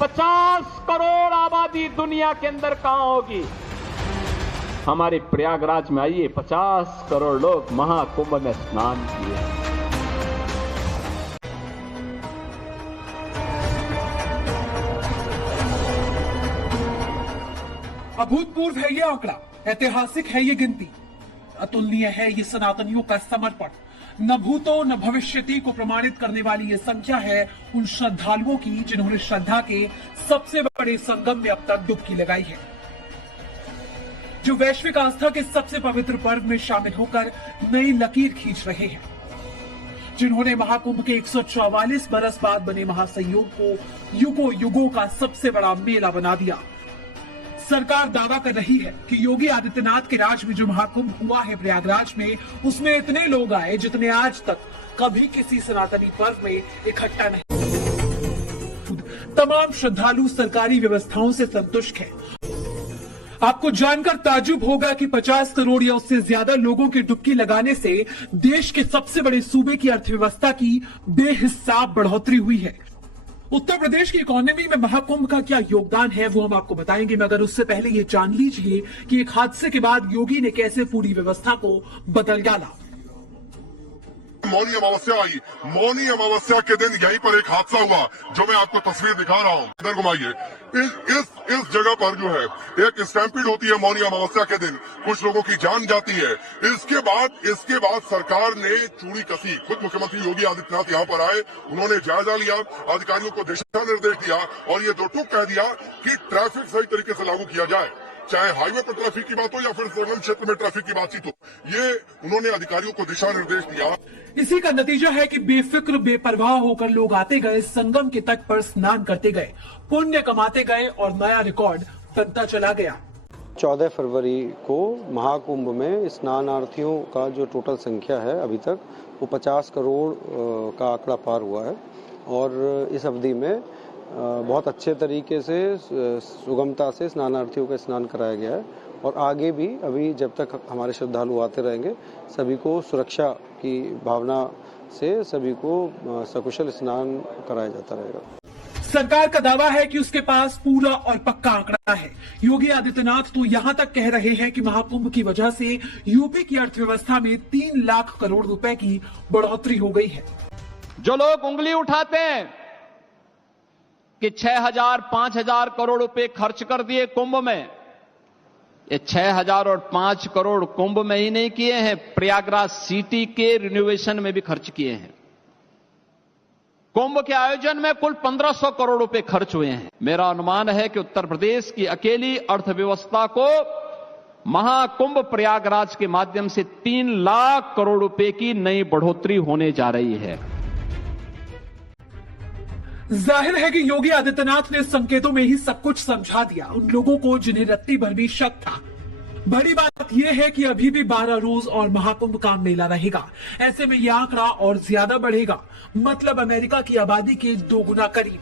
50 करोड़ आबादी दुनिया के अंदर कहां होगी? हमारे प्रयागराज में आइए, 50 करोड़ लोग महाकुंभ में स्नान किए। अभूतपूर्व है ये आंकड़ा, ऐतिहासिक है ये गिनती, अतुलनीय है ये सनातनियों का समर्पण। न भूतो न भविष्यति को प्रमाणित करने वाली ये संख्या है उन श्रद्धालुओं की जिन्होंने श्रद्धा के सबसे बड़े संगम में अब तक डुबकी लगाई है, जो वैश्विक आस्था के सबसे पवित्र पर्व में शामिल होकर नई लकीर खींच रहे हैं, जिन्होंने महाकुंभ के 144 बरस बाद बने महासंयोग को युगों युगों का सबसे बड़ा मेला बना दिया। सरकार दावा कर रही है कि योगी आदित्यनाथ के राज में जो महाकुंभ हुआ है प्रयागराज में, उसमें इतने लोग आए जितने आज तक कभी किसी सनातनी पर्व में इकट्ठा नहीं। तमाम श्रद्धालु सरकारी व्यवस्थाओं से संतुष्ट हैं। आपको जानकर ताज्जुब होगा कि 50 करोड़ या उससे ज्यादा लोगों के डुबकी लगाने से देश के सबसे बड़े सूबे की अर्थव्यवस्था की बेहिसाब बढ़ोतरी हुई है। उत्तर प्रदेश की इकोनॉमी में महाकुंभ का क्या योगदान है वो हम आपको बताएंगे, मगर उससे पहले ये जान लीजिए कि एक हादसे के बाद योगी ने कैसे पूरी व्यवस्था को बदल डाला। मौनी अमावस्या आई, मौनी अमावस्या के दिन यहीं पर एक हादसा हुआ जो मैं आपको तस्वीर दिखा रहा हूँ, इधर घुमाइए। इस जगह पर जो है एक स्टैम्पीड होती है मौनी अमावस्या के दिन, कुछ लोगों की जान जाती है। इसके बाद सरकार ने चूड़ी कसी। खुद मुख्यमंत्री योगी आदित्यनाथ यहाँ पर आए, उन्होंने जायजा लिया, अधिकारियों को दिशा निर्देश दिया और ये दो टूक कह दिया कि ट्रैफिक सही तरीके से लागू किया जाए, चाहे हाईवे पर ट्रैफिक की बात हो या फिर संगम क्षेत्र में ट्रैफिक की बातचीत हो। ये उन्होंने अधिकारियों को दिशा निर्देश दिया। इसी का नतीजा है कि बेफिक्र बेपरवाह होकर लोग आते गए, संगम के तट पर स्नान करते गए, पुण्य कमाते गए और नया रिकॉर्ड बनता चला गया। 14 फरवरी को महाकुंभ में स्नानार्थियों का जो टोटल संख्या है अभी तक वो 50 करोड़ का आंकड़ा पार हुआ है और इस अवधि में बहुत अच्छे तरीके से सुगमता से स्नानार्थियों का स्नान कराया गया है और आगे भी अभी जब तक हमारे श्रद्धालु आते रहेंगे सभी को सुरक्षा की भावना से सभी को सकुशल स्नान कराया जाता रहेगा। सरकार का दावा है कि उसके पास पूरा और पक्का आंकड़ा है। योगी आदित्यनाथ तो यहां तक कह रहे हैं कि महाकुंभ की वजह से यूपी की अर्थव्यवस्था में 3 लाख करोड़ रुपए की बढ़ोतरी हो गई है। जो लोग उंगली उठाते हैं कि 6,000 5,000 करोड़ रुपए खर्च कर दिए कुंभ में, ये 6,000 और 5 करोड़ कुंभ में ही नहीं किए हैं, प्रयागराज सिटी के रिनोवेशन में भी खर्च किए हैं। कुंभ के आयोजन में कुल 1,500 करोड़ रुपए खर्च हुए हैं। मेरा अनुमान है कि उत्तर प्रदेश की अकेली अर्थव्यवस्था को महाकुंभ प्रयागराज के माध्यम से 3 लाख करोड़ रुपए की नई बढ़ोतरी होने जा रही है। जाहिर है कि योगी आदित्यनाथ ने संकेतों में ही सब कुछ समझा दिया उन लोगों को जिन्हें रत्ती भर भी शक था। बड़ी बात यह है कि अभी भी 12 रोज और महाकुंभ का मेला रहेगा। ऐसे में यह आंकड़ा और ज्यादा बढ़ेगा, मतलब अमेरिका की आबादी के 2 गुना करीब।